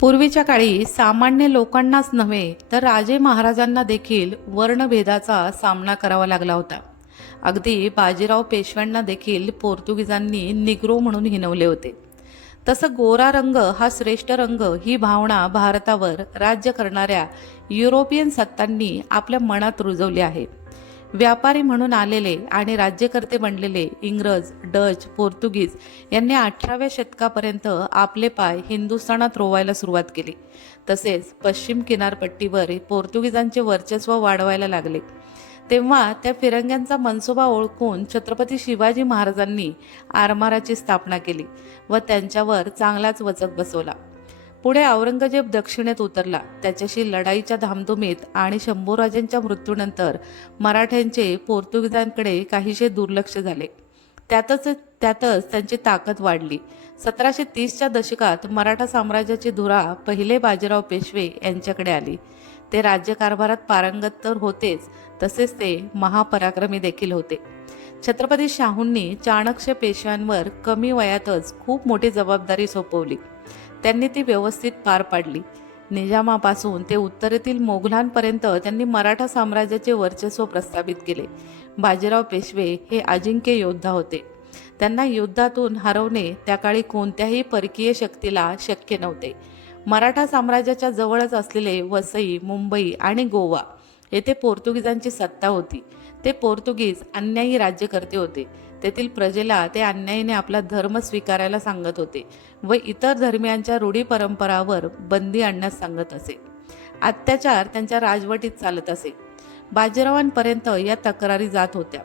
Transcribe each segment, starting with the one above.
पूर्वीच्या काळी सामान्य लोकांनाच नव्हे तर राजे महाराजांना देखील वर्णभेदाचा सामना करावा लागला होता. अगदी बाजीराव पेशव्यांना देखील पोर्तुगीजांनी निग्रो म्हणून हिनवले होते. तसं गोरा रंग हा श्रेष्ठ रंग ही भावना भारतावर राज्य करणाऱ्या युरोपियन सत्तांनी आपल्या मनात रुजवली आहे. व्यापारी म्हणून आलेले आणि राज्यकर्ते बनलेले इंग्रज डच पोर्तुगीज यांनी अठराव्या शतकापर्यंत आपले पाय हिंदुस्थानात रोवायला सुरुवात केली. तसेच पश्चिम किनारपट्टीवर पोर्तुगीजांचे वर्चस्व वाढवायला लागले. तेव्हा त्या फिरंग्यांचा मनसोबा ओळखून छत्रपती शिवाजी महाराजांनी आरमाराची स्थापना केली व त्यांच्यावर चांगलाच वचक बसवला. पुढे औरंगजेब दक्षिणेत उतरला. त्याच्याशी लढाईच्या धामधुमीत आणि शंभूराजांच्या मृत्यूनंतर मराठ्यांचे पोर्तुगीजांकडे काहीसे दुर्लक्ष झाले. त्यातच त्यातच त्यांची ताकद वाढली. सतराशे तीसच्या दशकात मराठा साम्राज्याची धुरा पहिले बाजीराव पेशवे यांच्याकडे आली. ते राज्यकारभारात पारंगत तर होतेच तसेच ते महापराक्रमी देखील होते. छत्रपती शाहूंनी चाणक्य पेशव्यांवर कमी वयातच खूप मोठी जबाबदारी सोपवली. त्यांनी ती व्यवस्थित पार पाडली. निजामापासून ते उत्तरेतील मोघलांपर्यंत त्यांनी मराठा साम्राज्याचे वर्चस्व प्रस्थापित केले. बाजीराव पेशवे हे अजिंक्य योद्धा होते. त्यांना युद्धातून हरवणे त्या काळी कोणत्याही परकीय शक्तीला शक्य नव्हते. मराठा साम्राज्याच्या जवळच असलेले वसई मुंबई आणि गोवा येथे पोर्तुगीजांची सत्ता होती. ते पोर्तुगीज अन्यायी राज्यकर्ते होते. तेथील प्रजेला ते अन्यायीने आपला धर्म स्वीकारायला सांगत होते व इतर धर्मियांच्या रूढी परंपरावर बंदी आणण्यास सांगत असे. अत्याचार त्यांच्या राजवटीत चालत असे. बाजीरावांपर्यंत या तक्रारी जात होत्या.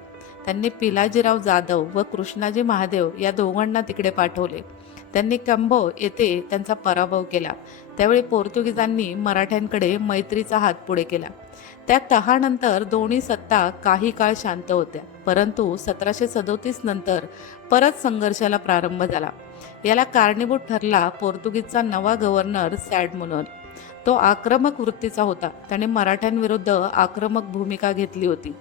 त्यांनी पिलाजीराव जाधव व कृष्णाजी महादेव या दोघांना तिकडे पाठवले. त्यांनी कंबो येथे त्यांचा पराभव केला. त्यावेळी पोर्तुगीजांनी मराठ्यांकडे मैत्रीचा हात पुढे केला. त्या तहानंतर दोन्ही सत्ता काही काळ शांत होत्या परंतु सतराशे सदोतीस नंतर परत संघर्षाला प्रारंभ झाला. याला कारणीभूत ठरला पोर्तुगीजचा नवा गव्हर्नर सॅडमुनर तो आक्रमक वृत्तीचा होता. त्याने मराठ्यांविरुद्ध आक्रमक भूमिका घेतली होती.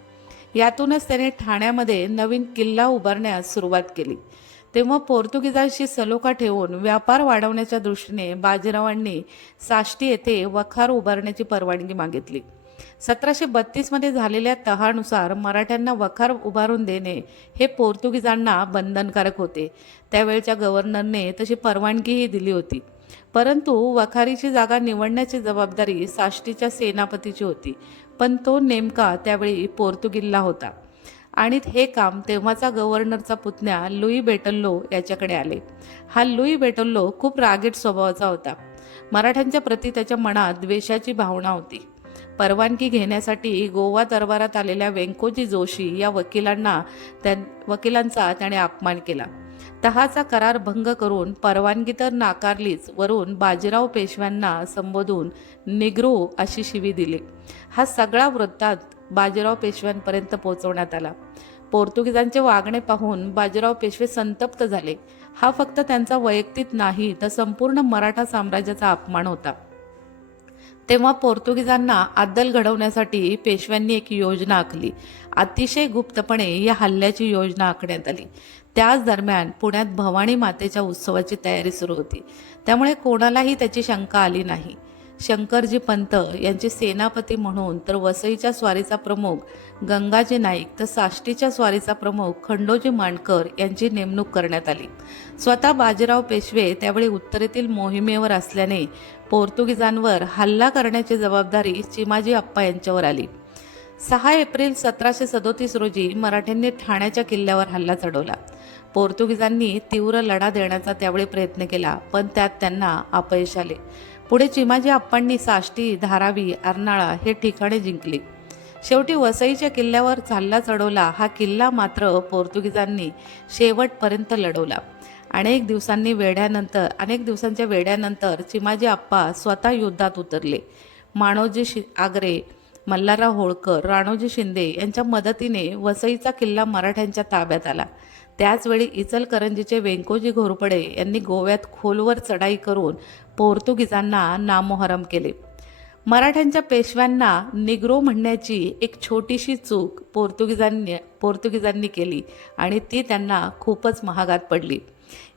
यातूनच त्याने ठाण्यामध्ये नवीन किल्ला उभारण्यास सुरुवात केली. तेव्हा पोर्तुगीजांशी सलोखा ठेवून व्यापार वाढवण्याच्या दृष्टीने बाजीरावांनी साष्टी येथे वखार उभारण्याची परवानगी मागितली. सतराशे बत्तीसमध्ये झालेल्या तहानुसार मराठ्यांना वखार उभारून देणे हे पोर्तुगीजांना बंधनकारक होते. त्यावेळच्या गव्हर्नरने तशी परवानगीही दिली होती. परंतु वखारीची जागा निवडण्याची जबाबदारी साष्टीच्या सेनापतीची होती. पण तो नेमका त्यावेळी पोर्तुगीलला होता. आणि हे काम तेव्हाचा गव्हर्नरचा पुतण्या लुई बेटल्लो याच्याकडे आले. हा लुई बेटल्लो खूप रागीट स्वभावाचा होता. मराठ्यांच्या प्रती त्याच्या मनात द्वेषाची भावना होती. परवानगी घेण्यासाठी गोवा दरबारात आलेल्या वेंकोजी जोशी या वकिलांना त्या वकिलांचा त्याने अपमान केला. तहाचा करार भंग करून परवानगी तर नाकारलीच वरून बाजीराव पेशव्यांना संबोधून निग्रो अशी शिवी दिली. हा सगळा वृत्तांत बाजीराव पेशव्यांपर्यंत पोहोचवण्यात आला. पोर्तुगीजांचे वागणे पाहून बाजीराव पेशवे संतप्त झाले. हा फक्त त्यांचा वैयक्तिक नाही तर संपूर्ण मराठा साम्राज्याचा अपमान होता. तेव्हा पोर्तुगीजांना अद्दल घडवण्यासाठी पेशव्यांनी एक योजना आखली. अतिशय गुप्तपणे या हल्ल्याची योजना आखण्यात आली. त्याच दरम्यान पुण्यात भवानी मातेच्या उत्सवाची तयारी सुरू होती. त्यामुळे कोणालाही त्याची शंका आली नाही. शंकरजी पंत यांचे सेनापती म्हणून तर वसईच्या स्वारीचा प्रमुख गंगाजी नाईक तर साष्टीच्या स्वारीचा प्रमुख खंडोजी मांडकर यांची नेमणूक करण्यात आली. स्वतः बाजीराव पेशवे त्यावेळी उत्तरेतील मोहिमेवर असल्याने पोर्तुगीजांवर हल्ला करण्याची जबाबदारी चिमाजी अप्पा यांच्यावर आली. सहा एप्रिल सतराशे सदोतीस रोजी मराठ्यांनी ठाण्याच्या किल्ल्यावर हल्ला चढवला. पोर्तुगीजांनी तीव्र लढा देण्याचा त्यावेळी प्रयत्न केला पण त्यात त्यांना अपयश आले. पुढे चिमाजी आप्पांनी साष्टी धारावी अर्नाळा हे ठिकाणे जिंकली. शेवटी वसईच्या किल्ल्यावर चालला चढवला हा किल्ला मात्र पोर्तुगीजांनी शेवटपर्यंत लढवला. अनेक दिवसांनी वेढ्यानंतर अनेक दिवसांच्या वेढ्यानंतर चिमाजी आप्पा स्वतः युद्धात उतरले. माणोजी शि आगरे मल्हारराव होळकर राणोजी शिंदे यांच्या मदतीने वसईचा किल्ला मराठ्यांच्या ताब्यात आला. त्याचवेळी इचलकरंजीचे वेंकोजी घोरपडे यांनी गोव्यात खोलवर चढाई करून पोर्तुगीजांना नामोहरम केले. मराठ्यांच्या पेशव्यांना निग्रो म्हणण्याची एक छोटीशी चूक पोर्तुगीजांनी पोर्तुगीजांनी केली आणि ती त्यांना खूपच महागात पडली.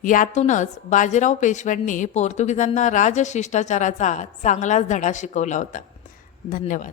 यातूनच बाजीराव पेशव्यांनी पोर्तुगीजांना राजशिष्टाचाराचा चांगलाच धडा शिकवला होता. धन्यवाद.